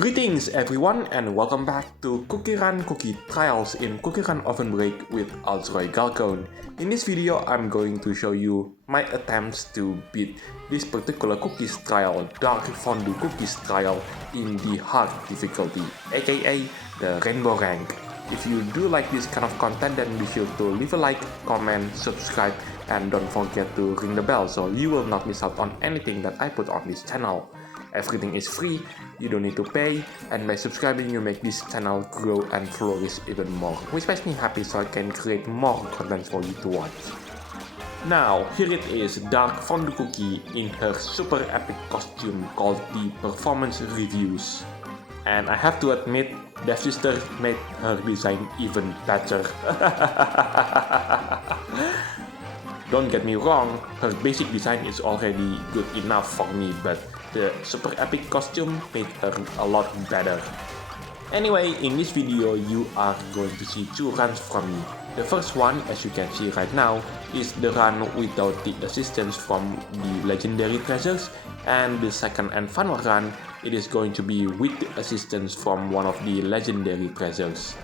Greetings everyone and welcome back to CookieRun Cookie Trials in CookieRunOvenBreak with Altroy Galcone. In this video, I'm going to show you my attempts to beat this particular cookies trial, Darkfondue cookies trial, in the hard difficulty, aka the Rainbowrank. If you do like this kind of content, then be sure to leave a like, comment, subscribe, and don't forget to ring the bell so you will not miss out on anything that I put on this channel. Everything is free, you don't need to pay, and by subscribing you make this channel grow and flourish even more, which makes me happy so I can create more content for you to watch. Now, here it is, Darkfondue Cookie in her super epic costume called the Performance Reviews. And I have to admit, Devsisters made her design even better. Don't get me wrong, her basic design is already good enough for me, but the super epic costume made her a lot better. Anyway, in this video, you are going to see two runs from me. The first one, as you can see right now, is the run without the assistance from the legendary treasures, and the second and final run, it is going to be with the assistance from one of the legendary treasures.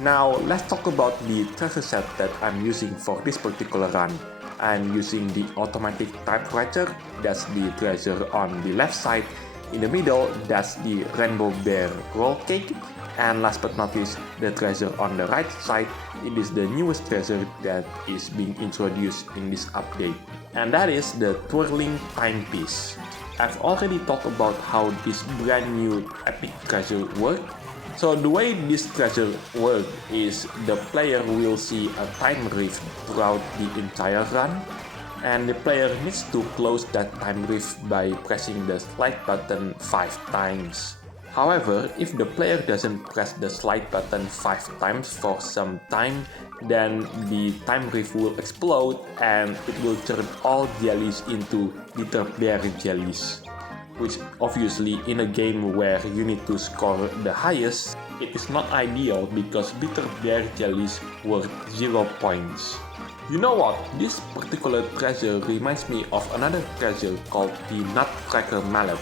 Now, let's talk about the treasure set that I'm using for this particular run. I'm using the automatic typewriter, that's the treasure on the left side. In the middle, that's the rainbow bear roll cake. And last but not least, the treasure on the right side, it is the newest treasure that is being introduced in this update. And that is the twirling timepiece. I've already talked about how this brand new epic treasure works. So the way this treasure works is the player will see a time rift throughout the entire run, and the player needs to close that time rift by pressing the slide button 5 times. However, if the player doesn't press the slide button 5 times for some time, then the time rift will explode and it will turn all jellies into bitter berry jellies. Which obviously in a game where you need to score the highest, it is not ideal because bitter berry jellies worth 0 points. You know what, this particular treasure reminds me of another treasure called the Nutcracker Mallet,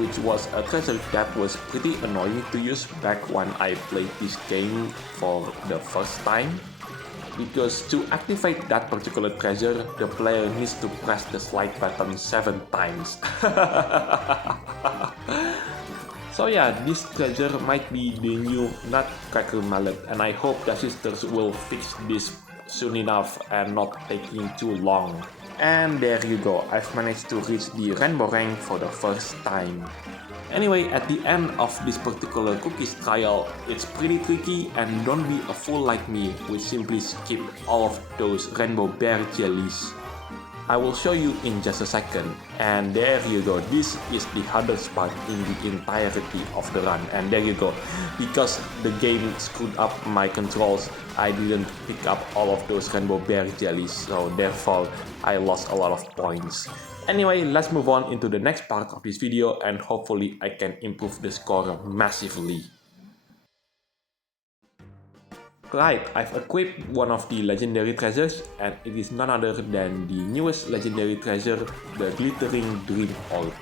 which was a treasure that was pretty annoying to use back when I played this game for the first time. Because to activate that particular treasure, the player needs to press the slide button 7 times. So yeah, this treasure might be the new Nutcracker Mallet, and I hope Devsisters will fix this soon enough and not taking too long. And there you go, I've managed to reach the Rainbowrank for the first time. Anyway, at the end of this particular cookies trial, it's pretty tricky, and don't be a fool like me which simply skip all of those rainbow bear jellies. I will show you in just a second. And there you go, this is the hardest part in the entirety of the run. And there you go, because the game screwed up my controls, I didn't pick up all of those rainbow bear jellies, so therefore I lost a lot of points. Anyway, let's move on into the next part of this video and hopefully I can improve the score massively. Right, I've equipped one of the legendary treasures, and it is none other than the newest legendary treasure, the Glittering Dream Orb.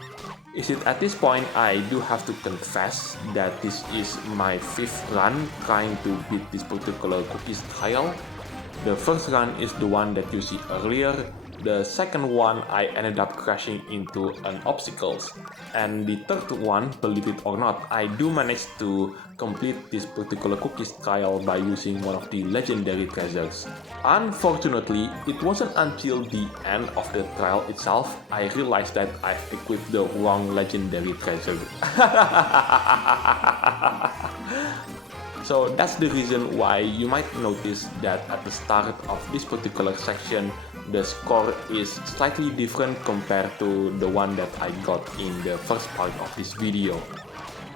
Is it at this point I do have to confess that this is my 5th run trying to beat this particular cookies trial. The first run is the one that you see earlier. The second one, I ended up crashing into an obstacles. And the third one, believe it or not, I do manage to complete this particular cookies trial by using one of the legendary treasures. Unfortunately, it wasn't until the end of the trial itself I realized that I've equipped the wrong legendary treasure. So that's the reason why you might notice that at the start of this particular section, the score is slightly different compared to the one that I got in the first part of this video.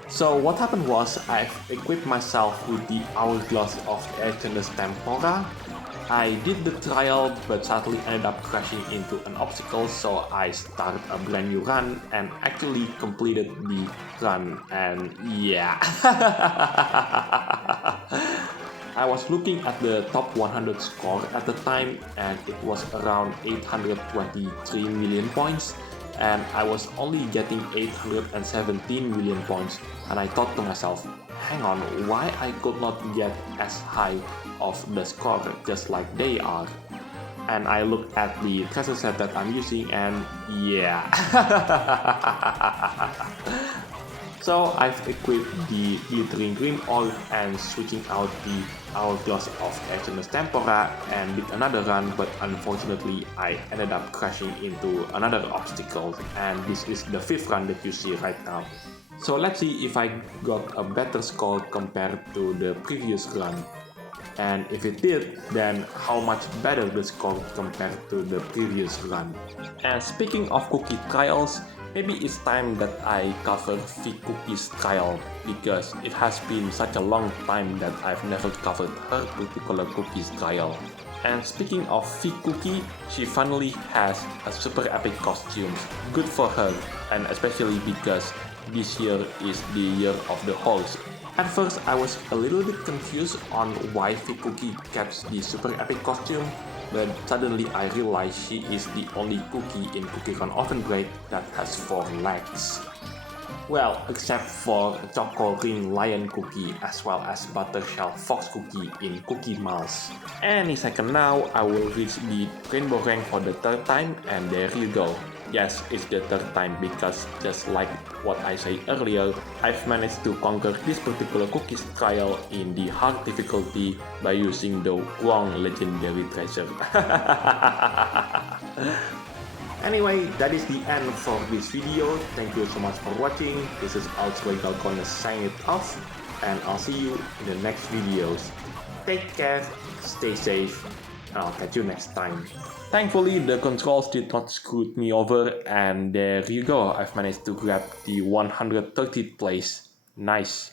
So what happened was, I've equipped myself with the Hourglass of Earthness Tempora. I did the trial but sadly ended up crashing into an obstacle, so I started a brand new run and actually completed the run, and yeah. I was looking at the top 100 score at the time and it was around 823 million points, and I was only getting 817 million points, and I thought to myself, hang on, why I could not get as high of the score just like they are? And I looked at the treasure set that I'm using, and yeah. So I've equipped the glittering green orb and switching out the hourglass of SMS Tempora and did another run, but unfortunately I ended up crashing into another obstacle, and this is the 5th run that you see right now. So let's see if I got a better score compared to the previous run. And if it did, then how much better the score compared to the previous run. And speaking of cookie trials, maybe it's time that I cover Fig Cookie's trial, because it has been such a long time that I've never covered her particular cookie's trial. And speaking of Fig Cookie, she finally has a super epic costume. Good for her, and especially because this year is the year of the horse. At first, I was a little bit confused on why Fig Cookie kept the super epic costume, but suddenly I realized she is the only cookie in CookieRunOvenBreak that has 4 legs. Well, except for Choco Ring Lion Cookie as well as Buttershell Fox Cookie in Cookie Miles. Any second now, I will reach the Rainbowrank for the 3rd time, and there you go. Yes, it's the 3rd time because just like what I said earlier, I've managed to conquer this particular cookies trial in the hard difficulty by using the wrong legendary treasure. Anyway, that is the end for this video. Thank you so much for watching. This is Altsway gonna sign it off, and I'll see you in the next videos. Take care, stay safe, and I'll catch you next time. Thankfully, the controls did not screw me over, and there you go. I've managed to grab the 130th place. Nice.